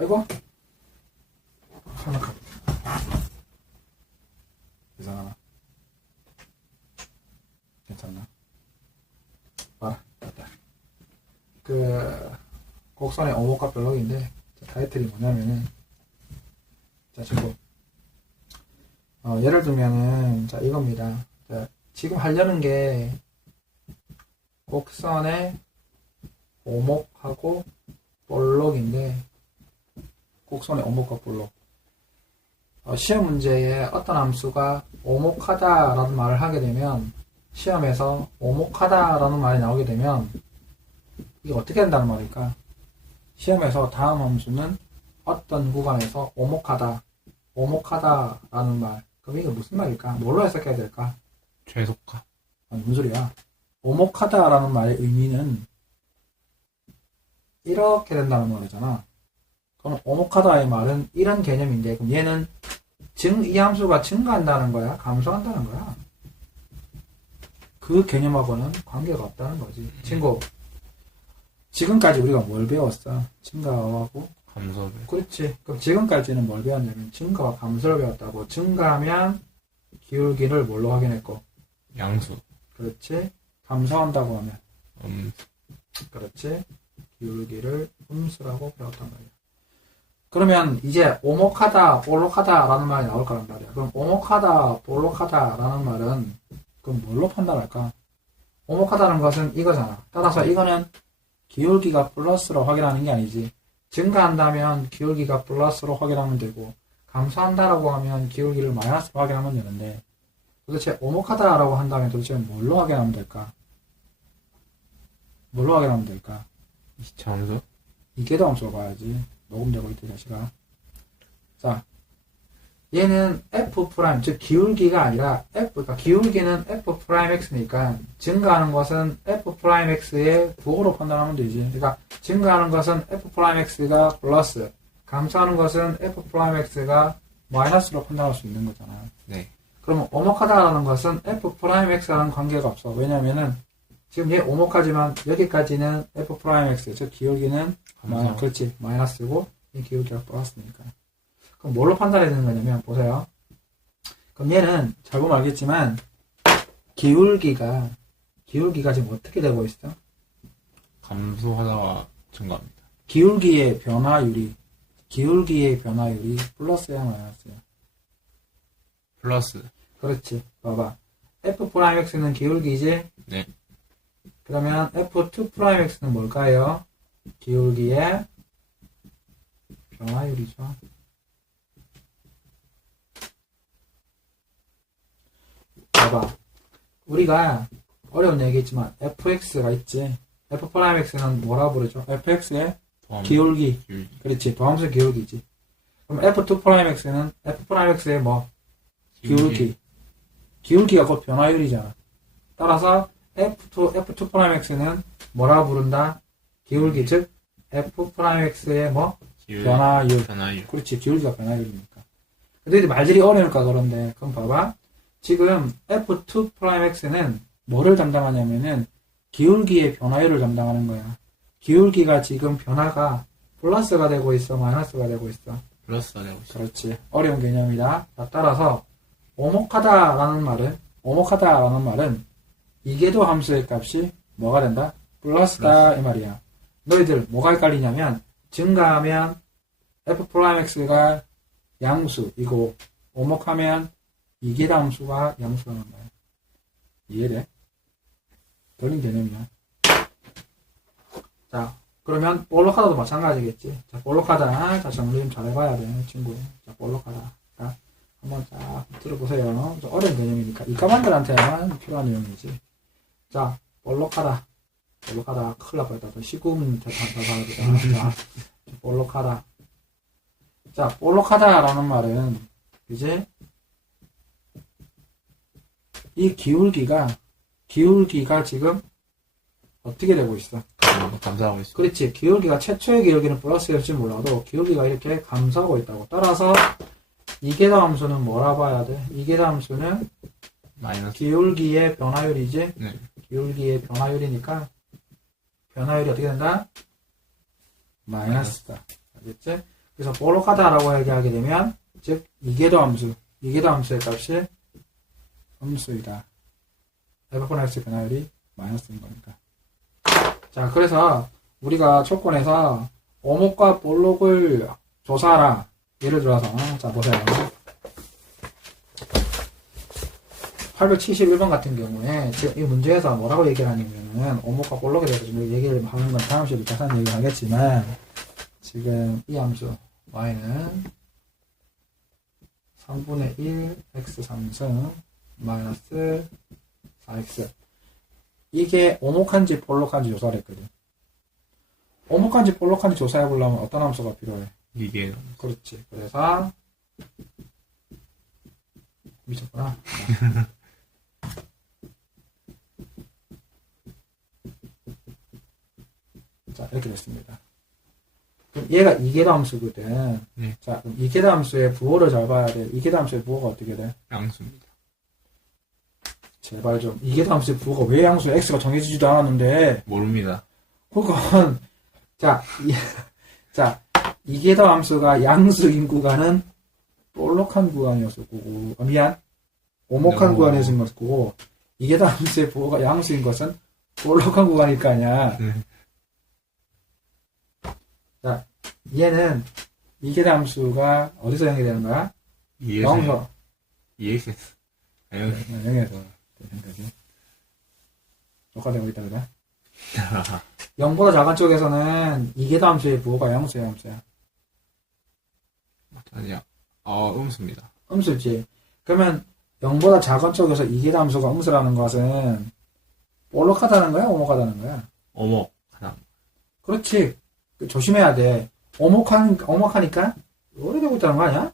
아이고. 하나 이상하나? 괜찮나? 봐라. 됐다. 곡선의 어목과 블록인데, 타이틀이 뭐냐면은, 자, 친구. 예를 들면은, 자, 이겁니다. 자, 지금 하려는 게, 곡선의 오목하고 볼록인데, 곡선의 오목과 볼록. 시험 문제에 어떤 함수가 오목하다라는 말을 하게 되면, 시험에서 오목하다라는 말이 나오게 되면, 이게 어떻게 된다는 말일까? 시험에서 다음 함수는 어떤 구간에서 오목하다라는 말. 그럼 이게 무슨 말일까? 뭘로 해석해야 될까? 최소화. 아니, 무슨 소리야? 오목하다라는 말의 의미는 이렇게 된다는 말이잖아. 그럼 오목하다의 말은 이런 개념인데, 그럼 얘는 이 함수가 증가한다는 거야? 감소한다는 거야? 그 개념하고는 관계가 없다는 거지. 친구, 지금까지 우리가 뭘 배웠어? 증가하고 감소를. 그렇지. 그럼 지금까지는 뭘 배웠냐면 증가와 감소를 배웠다고. 증가하면 기울기를 뭘로 확인했고? 양수. 그렇지. 감소한다고 하면 그렇지. 기울기를 음수라고 배웠단 말이야. 그러면 이제 오목하다, 볼록하다라는 말이 나올 거란 말이야. 그럼 오목하다, 볼록하다라는 말은 그럼 뭘로 판단할까? 오목하다는 것은 이거잖아. 따라서 이거는 기울기가 플러스로 확인하는 게 아니지. 증가한다면 기울기가 플러스로 확인하면 되고, 감소한다라고 하면 기울기를 마이너스로 확인하면 되는데, 도대체 오목하다라고 한다면 도대체 뭘로 확인하면 될까? 뭘로 확인하면 될까? 이차함수? 이계도 함수로 봐야지. 녹음되고 있대, 자식아. 자, 얘는 F', 즉 기울기가 아니라 그러니까 기울기는 F'X니까 증가하는 것은 F'X의 부호로 판단하면 되지. 그러니까 증가하는 것은 F'X가 플러스, 감소하는 것은 F'X가 마이너스로 판단할 수 있는 거잖아. 네. 그러면 오목하다라는 것은 F'X라는 관계가 없어. 왜냐면은 지금 얘 오목하지만 여기까지는 F'X, 즉 기울기는 그렇지, 마이너스고 이 기울기가 플러스니까. 그럼 뭘로 판단해야 되는 거냐면, 보세요. 그럼 얘는 잘 보면 알겠지만, 기울기가 지금 어떻게 되고 있어? 감소하다가 증가합니다. 기울기의 변화율이 플러스야, 마이너스야? 플러스. 그렇지. 봐봐. F'X는 기울기지? 네. 그러면 F2'X는 뭘까요? 기울기의 변화율이죠. 봐봐. 우리가 어려운 얘기했지만 fx가 있지. f'x는 뭐라 부르죠? fx의 기울기. 그렇지. 도함수 기울기지. 그럼 f2'x는 f'x의 뭐? 기울기. 기울기가 곧 변화율이잖아. 따라서 f2'x는 뭐라 부른다? 기울기. 즉 f'x의 뭐? 변화율. 그렇지. 기울기가 변화율이니까. 근데 말들이 어려우니까 그런데, 그럼 봐봐. 지금 F2'X는 뭐를 담당하냐면은 기울기의 변화율을 담당하는 거야. 기울기가 지금 변화가 플러스가 되고 있어, 마이너스가 되고 있어? 플러스가 되고 있어. 그렇지. 어려운 개념이다. 따라서 오목하다라는 말은 이계도 함수의 값이 뭐가 된다? 플러스다 이 말이야. 너희들 뭐가 헷갈리냐면 증가하면 F'X가 양수이고 오목하면 이계도 함수가 양수라는 거야. 이해돼? 돌린 개념이야. 자, 그러면 볼록하다도 마찬가지겠지. 자, 볼록하다. 자, 정리 좀 잘해봐야 돼, 친구. 자, 볼록하다. 자, 한번 쫙 들어보세요. 좀 어려운 개념이니까. 이과만들한테만 필요한 내용이지. 자, 볼록하다. 큰일 날 뻔했다. 19분 대단하다. 자, 볼록하다. 자, 볼록하다라는 말은, 이제, 이 기울기가 지금 어떻게 되고 있어? 감소하고 있어. 그렇지. 기울기가 최초의 기울기는 플러스일지 몰라도 기울기가 이렇게 감소하고 있다고. 따라서 이계도 함수는 뭐라 봐야 돼? 이계도 함수는 마이너스. 기울기의 변화율이지? 네. 기울기의 변화율이니까 변화율이 어떻게 된다? 마이너스다. 알겠지? 그래서 볼록하다라고 얘기하게 되면, 즉, 이계도 함수의 값이 음수이다. F(x) 변화율이 마이너스인 거니까. 자, 그래서 우리가 조건에서 오목과 볼록을 조사하라. 예를 들어서, 자, 보세요. 871번 같은 경우에, 지금 이 문제에서 뭐라고 얘기를 하냐면은, 오목과 볼록에 대해서 좀 얘기를 하는 건 다음 시간에 자세한 얘기를 하겠지만, 지금 이 함수, y는 3분의 1 x 3승 마이너스 4x. 이게 오목한지 볼록한지 조사를 했거든. 오목한지 볼록한지 조사해 보려면 어떤 함수가 필요해? 이게 그렇지. 그래서 미쳤구나. 자, 이렇게 됐습니다. 그럼 얘가 이계도 함수거든. 네. 자, 그럼 이계도 함수의 부호를 잘 봐야 돼. 이계도 함수의 부호가 어떻게 돼? 양수입니다. 제발 좀. 이계도 함수의 부호가 왜 양수야? x가 정해지지도 않았는데. 모릅니다. 그건 자, 이계도 함수가 양수인 구간은 볼록한 구간이었을 거고, 미안, 오목한 구간이었을 거고, 이계도 함수의 부호가 양수인 것은 볼록한 구간일 거 아니야. 자, 얘는 이계도 함수가 어디서 연결되는 거야? 영서. EX. 영에서 되지. 녹화되고 있다 그래? 0보다 작은 쪽에서는 이계도 함수의 부호가 양수야, 함수야? 아니요. 음수입니다. 음수지. 그러면 0보다 작은 쪽에서 이계도 함수가 음수라는 것은 볼록하다는 거야, 오목하다는 거야? 오목하다. 그렇지. 조심해야 돼. 오목하니까 오래되고 있다는 거 아니야?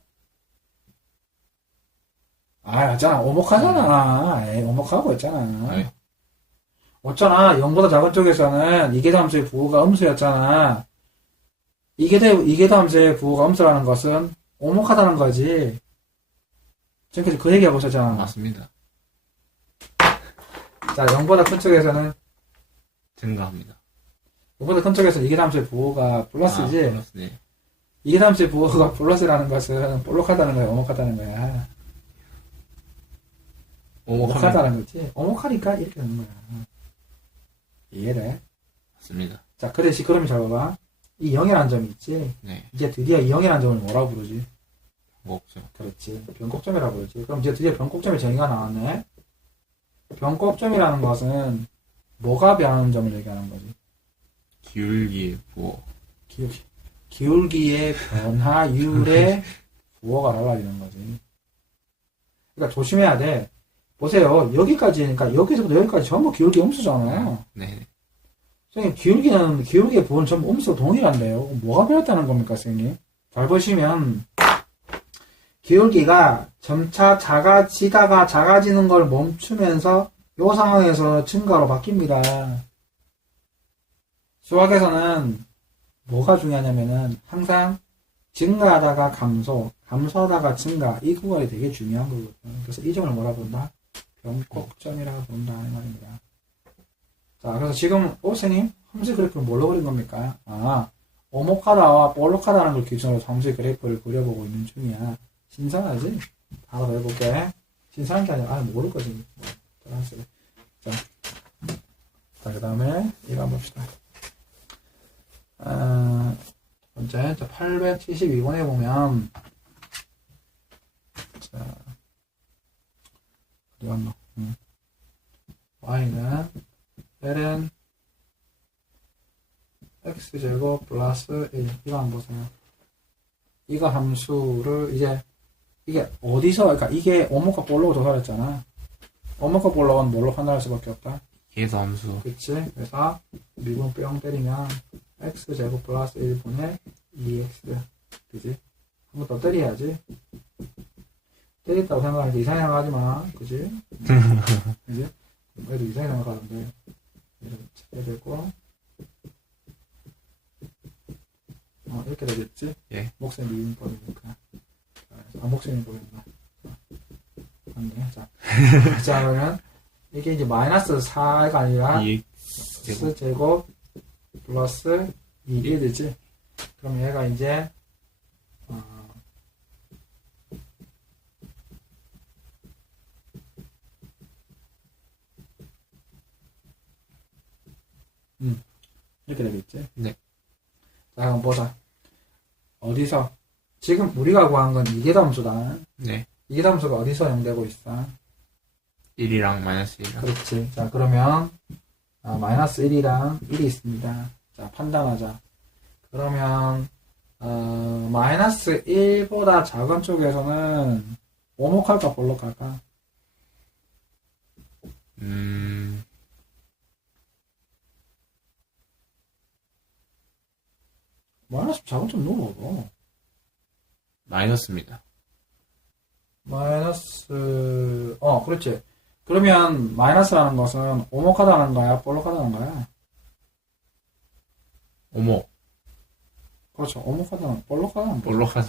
맞잖아. 오목하잖아. 오목하고 있잖아. 아니. 어쩌나 0보다 작은 쪽에서는 이계도 함수의 부호가 음수였잖아. 이계도 함수의 부호가 음수라는 것은 오목하다는 거지. 지금까지 그 얘기하고 있었잖아. 맞습니다. 자, 0보다 큰 쪽에서는 증가합니다. 0보다 큰 쪽에서 이계도 함수의 부호가 플러스지. 플러스네. 이계도 함수의 부호가 플러스라는 것은 볼록하다는 거야, 오목하다는 거야. 오목하다는 거지. 오목하니까 이렇게 되는 거야. 이해돼? 맞습니다. 자, 그러면 잘 봐봐. 이 0이라는 점이 있지. 네. 이제 드디어 이 0이라는 점을 뭐라고 부르지? 없죠. 그렇지. 변곡점이라고 부르지. 그럼 이제 드디어 변곡점의 정의가 나왔네. 변곡점이라는 것은 뭐가 변하는 점을 얘기하는 거지? 기울기의 부호. 기울기의 변화율의 부호가 달라지는 거지. 그러니까 조심해야 돼. 보세요. 여기까지니까 여기서부터 여기까지 전부 기울기 음수잖아. 네. 선생님, 기울기의 부호는 전부 음수와 동일한데요. 뭐가 변했다는 겁니까, 선생님? 잘 보시면, 기울기가 점차 작아지다가 작아지는 걸 멈추면서 이 상황에서 증가로 바뀝니다. 수학에서는 뭐가 중요하냐면은 항상 증가하다가 감소하다가 증가, 이 구간이 되게 중요한 거거든요. 그래서 이 점을 뭐라 부른다? 변곡점이라고 부른다, 이 말입니다. 자, 그래서 지금, 선생님, 함수 그래프를 뭘로 그린 겁니까? 오목하다와 볼록하다는 걸 기준으로 함수 그래프를 그려보고 있는 중이야. 신선하지? 바로 해볼게. 신선한 게 아니라, 모를 거지. 자, 그 다음에, 이거 한번 봅시다. 번째, 872번에 보면, 자, 어디 갔노? y는 ln x제곱 플러스 1. 이거 한번 보세요. 이거 함수를 이게 어디서, 그러니까 이게 오목과 볼록을 조사를 했잖아. 오목과 볼록은 뭘로 판단할 수밖에 없다? 계수 함수. 그치? 그래서 미분 뿅 때리면 x제곱 플러스 1분의 2x. 그지? 한 번 더 때려야지. 때렸다고 생각하니까 이상하게 생각하지 마. 그지? 그지? 얘도 이상하게 생각하는데. 이렇게 해야 되고. 이렇게 되겠지? 예. 목셈 미분법이니까. 목셈 미분법이구나. 맞네. 자, 그러면, 이게 이제 마이너스 4가 아니라, x제곱 플러스 2이 되지? 그럼 얘가 이제, 이렇게 되겠지? 네. 자, 그럼 보자. 어디서? 지금 우리가 구한 건 이계함수다. 네. 이계함수가 어디서 사용되고 있어? 1이랑 마이너스 1이랑. 그렇지. 자, 그러면, 마이너스 1이랑 1이 있습니다. 자, 판단하자. 그러면, 마이너스 1보다 작은 쪽에서는 오목할까, 볼록할까? 마이너스 작은 쪽 누르고. 마이너스입니다. 마이너스, 그렇지. 그러면 마이너스라는 것은 오목하다는 거야, 볼록하다는 거야? 오목. 그렇죠. 오목하다는, 볼록하다는 거야. 볼록하다.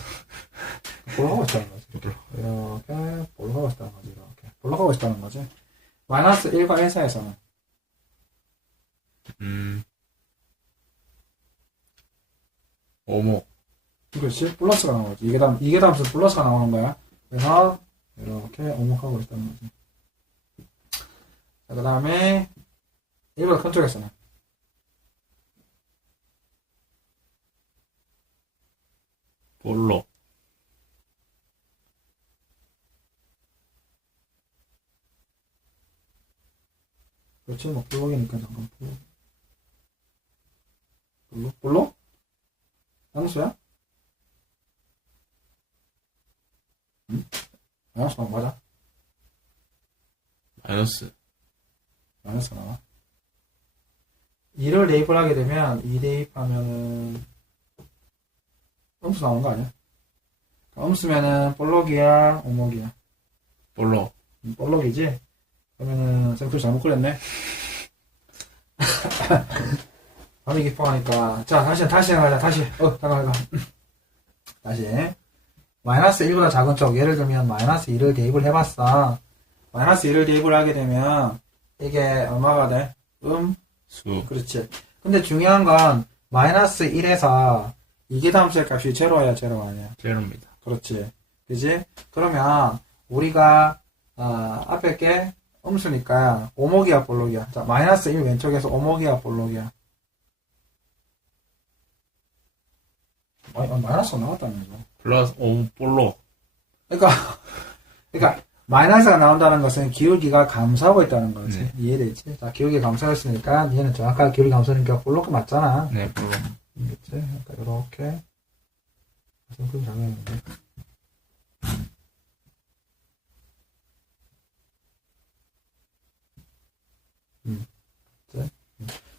볼록하고 있다는 거지. 이렇게, 볼록하고 있다는 거지, 이렇게. 볼록하고 있다는 거지. 마이너스 1과 1 사이에서는. 오목. 그렇지. 플러스가 나오는 거지. 이게 다음서 플러스가 나오는 거야. 그래서, 이렇게 오목하고 있다는 거지. 자, 그 다음에, 1보다 큰 쪽에서는. 볼록. 그렇지. 뭐, 볼록이니까 잠깐, 볼록? 볼록? 양수야? 응? 양수 맞아? 마이너스. 마이너스 나와. 2를 대입을 하게 되면, 2 대입하면은, 음수 나오는 거 아니야? 음수면은, 볼록이야, 오목이야? 볼록. 볼록이지? 그러면은, 쌤표 잘못 그렸네? 밤이 깊어가니까. 자, 다시 나가자, 다시. 잠깐. 다시. 마이너스 1보다 작은 쪽, 예를 들면, 마이너스 2를 대입을 해봤어. 마이너스 2를 대입을 하게 되면, 이게 얼마가 돼? 수. 그렇지. 근데 중요한 건, 마이너스 1에서 이계함수의 값이 제로야, 제로 아니야? 제로입니다. 그렇지. 그지? 그러면, 우리가, 앞에 게 음수니까, 오목이야, 볼록이야? 자, 마이너스 1 왼쪽에서 오목이야, 볼록이야? 마이너스가 나왔다는 거죠. 플러스 볼록. 그러니까, 마이너스가 나온다는 것은 기울기가 감소하고 있다는 거지. 네. 이해되지? 자, 기울기 감소했으니까, 얘는 정확하게 기울기 감소하니까 볼록이 맞잖아. 네, 볼록. 그치? 그러니까, 이렇게. 그럼 잘했는데.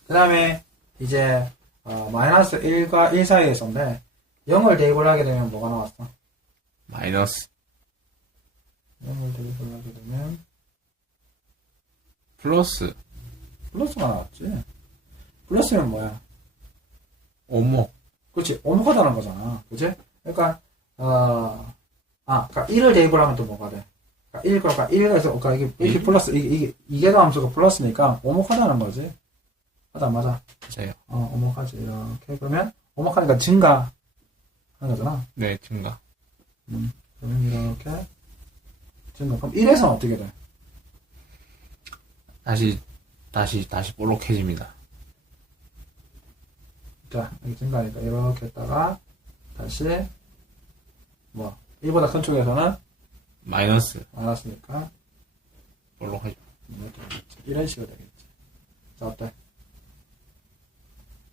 그 다음에, 이제, 마이너스 1과 1 사이에서인데, 0을 대입을 하게 되면 뭐가 나왔어? 마이너스. 0을 대입을 하게 되면, 플러스. 플러스가 나왔지. 플러스면 뭐야? 오목. 그렇지. 오목하다는 거잖아. 그치? 그러니까, 그러니까 1을 대입을 하면 또 뭐가 돼? 그러니까 1에서, 그러니까 이게 플러스, 이게 함수가 플러스니까 오목하다는 거지. 맞아. 맞아요. 오목하지. 이렇게. 그러면, 오목하니까 증가 하는 거잖아. 네, 증가. 그러면 이렇게. 증가. 그럼 1에서는 어떻게 돼? 다시 볼록해집니다. 자, 여기 증가하니까 이렇게 했다가, 다시, 1보다 큰 쪽에서는 마이너스. 마이너스니까, 볼록하죠. 이렇게 되겠지. 이런 식으로 되겠지. 자, 어때?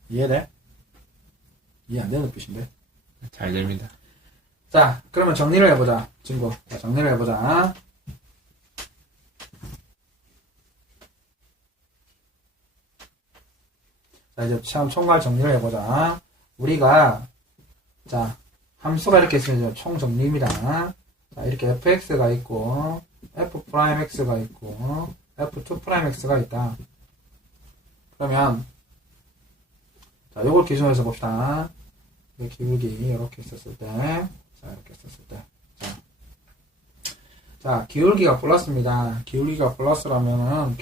이해돼? 이해 안 되는 뜻인데? 잘 됩니다. 자, 그러면 정리를 해보자, 친구. 자, 정리를 해보자. 자, 이제 시험 총괄 정리를 해보자. 우리가, 자, 함수가 이렇게 있으면 이제 총 정리입니다. 자, 이렇게 fx가 있고, f'x가 있고, f2'x가 있다. 그러면, 자, 요걸 기준으로 해서 봅시다. 기울기, 이렇게 있었을 때, 자, 이렇게 있었을 때. 자, 기울기가 플러스입니다. 기울기가 플러스라면,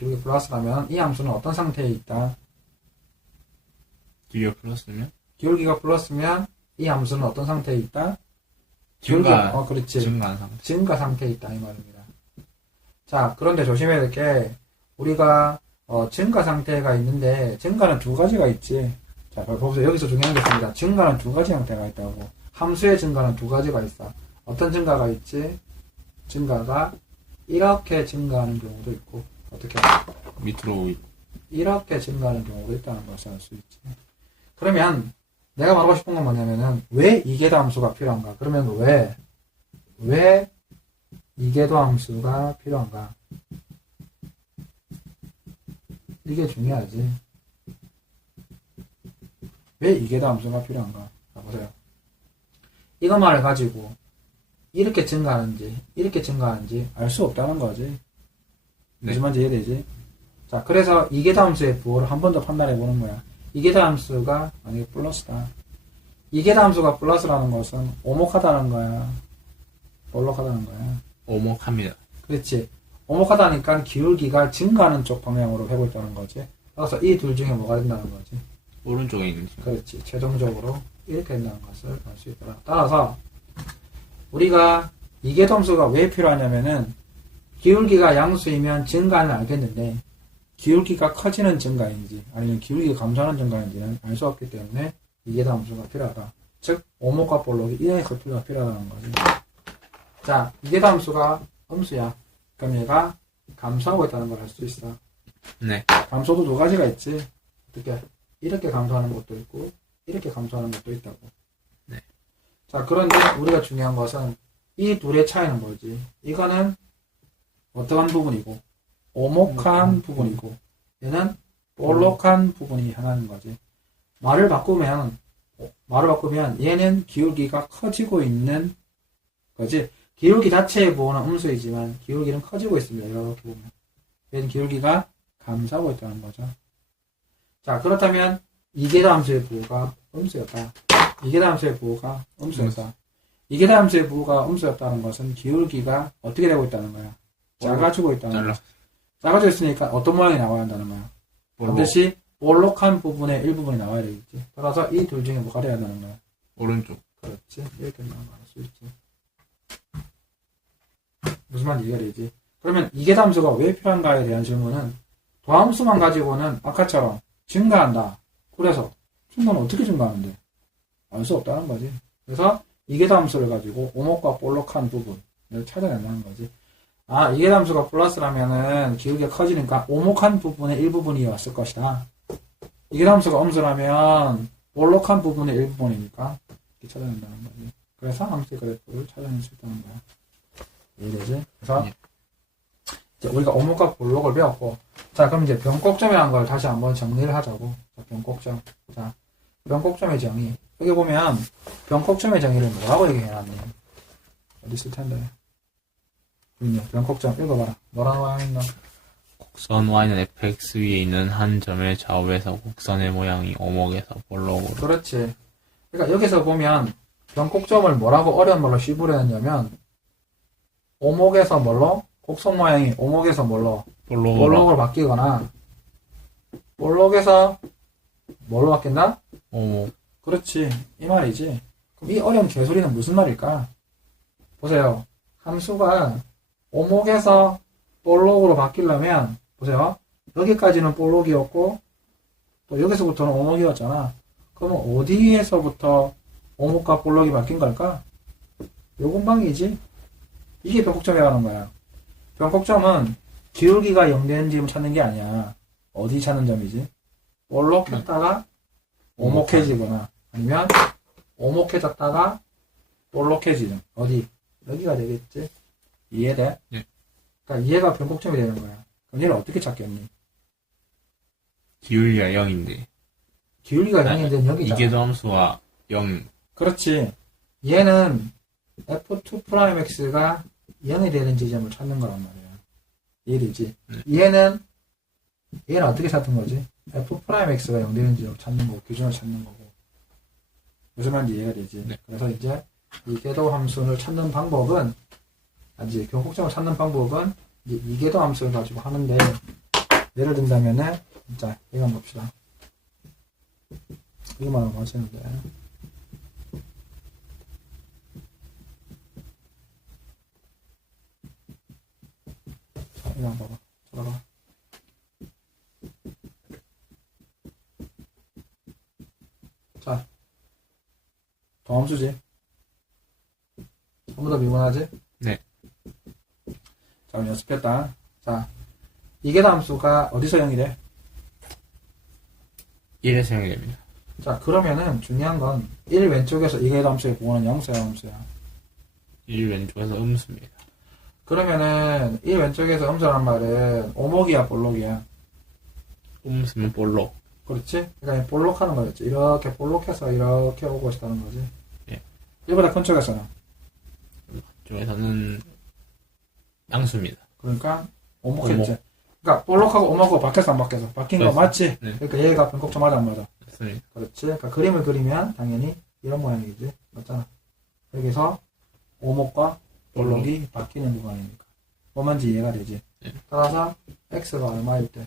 이 함수는 어떤 상태에 있다? 뒤에 플러스면? 기울기가 플러스면, 이 함수는 어떤 상태에 있다? 증가. 그렇지. 증가한 상태. 증가 상태에 있다, 이 말입니다. 자, 그런데 조심해야 될 게, 우리가, 증가 상태가 있는데, 증가는 두 가지가 있지. 자, 보세요. 여기서 중요한 게 있습니다. 증가는 두 가지 형태가 있다고. 함수의 증가는 두 가지가 있어. 어떤 증가가 있지? 증가가 이렇게 증가하는 경우도 있고, 어떻게? 밑으로 이렇게 증가하는 경우도 있다는 것을 알 수 있지. 그러면, 내가 말하고 싶은 건 뭐냐면은, 왜 이계도 함수가 필요한가? 그러면 왜 이계도 함수가 필요한가? 이게 중요하지. 왜 이계도 함수가 필요한가? 자, 보세요. 이것만을 가지고 이렇게 증가하는지 이렇게 증가하는지 알 수 없다는 거지. 네. 무슨 말인지 이해되지? 자, 그래서 이계도 함수의 부호를 한 번 더 판단해 보는 거야. 이계도 함수가 만약에 플러스다. 이계도 함수가 플러스라는 것은 오목하다는 거야, 볼록하다는 거야. 오목합니다. 그렇지. 오목하다니까 기울기가 증가하는 쪽 방향으로 가고 있다는 거지. 그래서 이 둘 중에 뭐가 된다는 거지. 오른쪽에 있는 지 그렇지. 최종적으로 이렇게 된다는 것을 알 수 있더라. 따라서 우리가 이계도 함수가 왜 필요하냐면은 기울기가 양수이면 증가는 알겠는데 기울기가 커지는 증가인지 아니면 기울기가 감소하는 증가인지는 알 수 없기 때문에 이계도 함수가 필요하다. 즉 오목과 볼록이 이래서 필요하다는 거지. 자, 이계도 함수가 음수야. 그럼 얘가 감소하고 있다는 걸 알 수 있어. 네. 감소도 두 가지가 있지. 어떻게? 이렇게 감소하는 것도 있고 이렇게 감소하는 것도 있다고. 네. 자, 그런데 우리가 중요한 것은 이 둘의 차이는 뭐지? 이거는 어떠한 부분이고 오목한 부분이고 얘는 볼록한 부분이 하나인 거지. 말을 바꾸면 얘는 기울기가 커지고 있는 거지. 기울기 자체의 부호는 음수이지만 기울기는 커지고 있습니다. 이렇게 보면 얘는 기울기가 감소하고 있다는 거죠. 자, 그렇다면 이계도 함수의 부호가 음수였다. 이계도 함수의 부호가 음수였다. 이계도 함수의 부호가 음수였다는 것은 기울기가 어떻게 되고 있다는 거야? 작아지고 있다는 거야. 작아져 있으니까 어떤 모양이 나와야 한다는 거야? 반드시 볼록한 부분의 일부분이 나와야 되겠지. 따라서 이 둘 중에 뭐가 돼야 되는 거야? 오른쪽. 그렇지. 이렇게 나올 수 있지. 무슨 말인지 이해가 되지? 그러면 이계도 함수가 왜 필요한가에 대한 질문은 도함수만 가지고는 아까처럼 증가한다. 그래서 증가는 어떻게 증가하는데? 알 수 없다는 거지. 그래서 이계도 함수를 가지고 오목과 볼록한 부분을 찾아낸다는 거지. 아, 이계도 함수가 플러스라면은 기울기가 커지니까 오목한 부분의 일부분이 왔을 것이다. 이계도 함수가 음수라면 볼록한 부분의 일부분이니까 이렇게 찾아낸다는 거지. 그래서 함수의 그래프를 찾아낼 수 있다는 거야. 이해되지? 그래서 이제 우리가 오목과 볼록을 배웠고, 자, 그럼 이제 변곡점이라는 걸 다시 한번 정리를 하자고. 자, 변곡점. 자, 변곡점의 정의. 여기 보면 변곡점의 정의를 뭐라고 얘기해놨니? 어디 있을 텐데. 있네. 변곡점 읽어봐라. 뭐라고 나와있나? 곡선 y는 fx 위에 있는 한 점의 좌우에서 곡선의 모양이 오목에서 볼록으로. 그렇지. 그러니까 여기서 보면 변곡점을 뭐라고 어려운 말로 씹으려느냐면 오목에서 뭘로? 곡선 모양이 오목에서 뭘로? 볼록으로 바뀌거나 볼록에서 뭘로 바뀐다? 오목. 그렇지. 이 말이지. 그럼 이 어려운 개소리는 무슨 말일까? 보세요. 함수가 오목에서 볼록으로 바뀌려면 보세요. 여기까지는 볼록이었고 또 여기서부터는 오목이었잖아. 그러면 어디에서부터 오목과 볼록이 바뀐 걸까? 요 근방이지. 이게 변곡점이라는 거야. 변곡점은 기울기가 0되는 지점 찾는 게 아니야. 어디 찾는 점이지? 볼록했다가 오목해지거나 아니면 오목해졌다가 볼록해지는 어디? 여기가 되겠지? 이해돼? 네. 그러니까 이해가 변곡점이 되는 거야. 그럼 얘를 어떻게 찾겠니? 기울기가 0인데. 기울기가 0인데 여기잖아. 이계도 함수와 0. 그렇지. 얘는 f2'x가 0이 되는 지점을 찾는 거란 말이야. 이해되지? 얘는 어떻게 찾는 거지? f'x가 0 되는 지점을 찾는 거고, 기준을 찾는 거고. 무슨 말인지 이해가 되지? 네. 그래서 이제 이 궤도 함수를 찾는 방법은, 이제 변곡점을 찾는 방법은 이제 이 궤도 함수를 가지고 하는데, 예를 든다면은, 자, 이거 한번 봅시다. 이거만 하면 맞추는데. 자, 이거 한번 봐봐. 쳐다봐. 함수지. 전부 다 미분하지? 네. 자, 우리 연습했다. 자, 이계도 함수가 어디서 0이 돼? 1에서 형이 됩니다. 자, 그러면은 중요한 건 1 왼쪽에서 이계도 함수의 부호는 영수야, 음수야. 1 왼쪽에서 음수입니다. 그러면은 1 왼쪽에서 음수란 말은 오목이야, 볼록이야? 음수면 볼록. 그렇지? 그러니까 볼록하는 거였지. 이렇게 볼록해서 이렇게 오고 있다는 거지. 예. 1보다 큰 쪽에서는. 쪽에서는 양수입니다. 그러니까 오목했지. 그러니까 볼록하고 오목하고 바뀌었어, 안 바뀌었어? 바뀐 거 그렇지. 맞지? 네. 그러니까 얘가 변곡점 맞아, 안 맞아? 맞습니다. 그렇지. 그러니까 그림을 그리면 당연히 이런 모양이지. 맞잖아. 여기서 오목과 볼록이 바뀌는 구간이니까. 뭐만지 이해가 되지. 네. 따라서 x가 얼마일 때?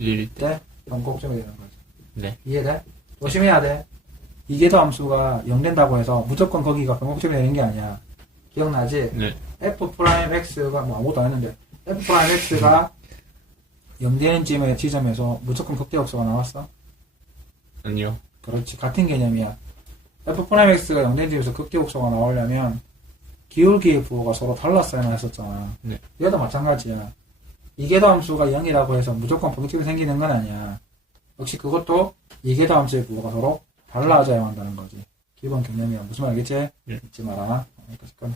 1일 때 변곡점이 되는 거지. 네. 이해돼? 조심해야 돼. 이계도 함수가 0 된다고 해서 무조건 거기가 변곡점이 되는 게 아니야. 기억나지? 네. f'x가 뭐 아무것도 안 했는데 f'x가 0 되는 지점에서 무조건 극대역수가 나왔어? 아니요. 그렇지. 같은 개념이야. f'x가 0 되는 지점에서 극대역수가 나오려면 기울기의 부호가 서로 달랐어야만 했었잖아. 네. 얘도 마찬가지야. 이계도 함수가 0이라고 해서 무조건 변곡점이 생기는 건 아니야. 역시 그것도 이계도 함수의 부호가 서로 달라져야 한다는 거지. 기본 개념이야. 무슨 말이겠지? 네. 잊지 마라. 여기까지 끝.